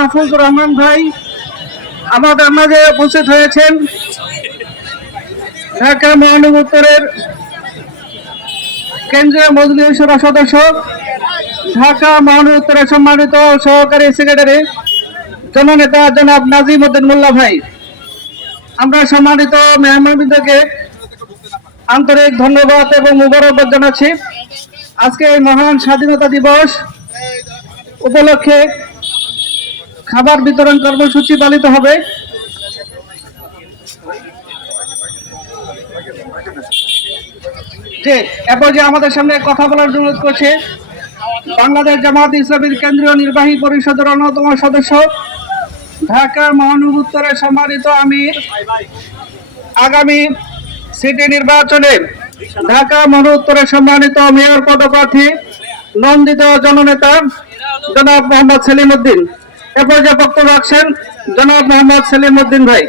মাহফুজুর রহমান ভাই আমাদের মাঝে উপস্থিত হয়েছেন। ঢাকা মহানগর উত্তরের কেন্দ্রীয় মজলিস শূরা সদস্য, ঢাকা মহানগর উত্তরের সম্মানিত সহকারী সেক্রেটারি জননেতা জনাব নাজিম উদ্দিন মোল্লা ভাই, আমরা সম্মানিত মেহমানদেরকে আন্তরিক ধন্যবাদ এবং মুবারকবাদ জানাচ্ছি। আজকে এই মহান স্বাধীনতা দিবস উপলক্ষে খাবার বিতরণ কর্মসূচি পালিত হবে। এরপর যে আমাদের সামনে কথা বলার জন্য করছে বাংলাদেশ জামায়াত ইসলামীর কেন্দ্রীয় নির্বাহী পরিষদের অন্যতম সদস্য, ঢাকা মহানগর উত্তরের সম্মানিত আমির, আগামী সিটি নির্বাচনে ঢাকা মহানগর উত্তরের সম্মানিত মেয়র পদপ্রার্থী নন্দিত জননেতা জনাব মোহাম্মদ সেলিম উদ্দিন। এরপর যে বক্তব্য রাখছেন জনাব মোহাম্মদ সেলিম উদ্দিন ভাই।